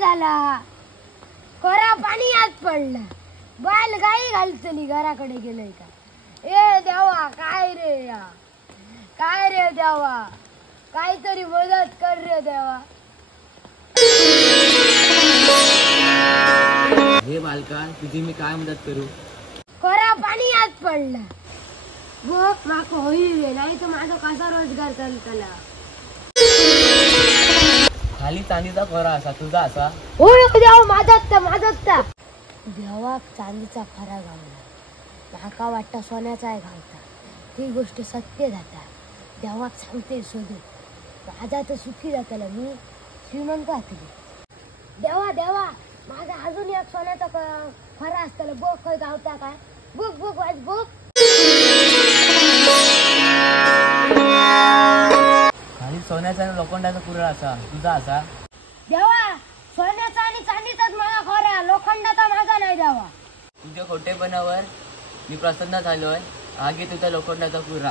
झाला कोरा पाणी आज पडला बाल गाई घालतली घराकडे गेलोय का ए देवा काय रे देवा काहीतरी मदत कर रे देवा। हे बालका तुझी मी काय मदत करू? कोरा पाणी आज पडला बघ माका होईल रे नाही तर माझा कसा रोजगार चालतला। खाली चांदीचा खरा असा तुझा असा होय देवा माझा देवा चांदीचा खरा गावला माका वाटता सोन्याचा आहे घालता ती गोष्ट सत्य जाता देवाक सांगते शोधू माझा तर सुखी जातला मी श्रीमंत होतली। देवा माझा अजून एक सोन्याचा खरा असताना बघ खय गावता काय बघ खाली सोन्याचा आणि लोखंडाचा पुरा असा तुझा असा देवा सोन्याचा आणि चांदीचाच माझा खरा लोखंडाचा माझा नाही देवा। तुझ्या खोटेपणावर मी प्रसन्न झालोय आगे तुझा लोखंडाचा पुरा।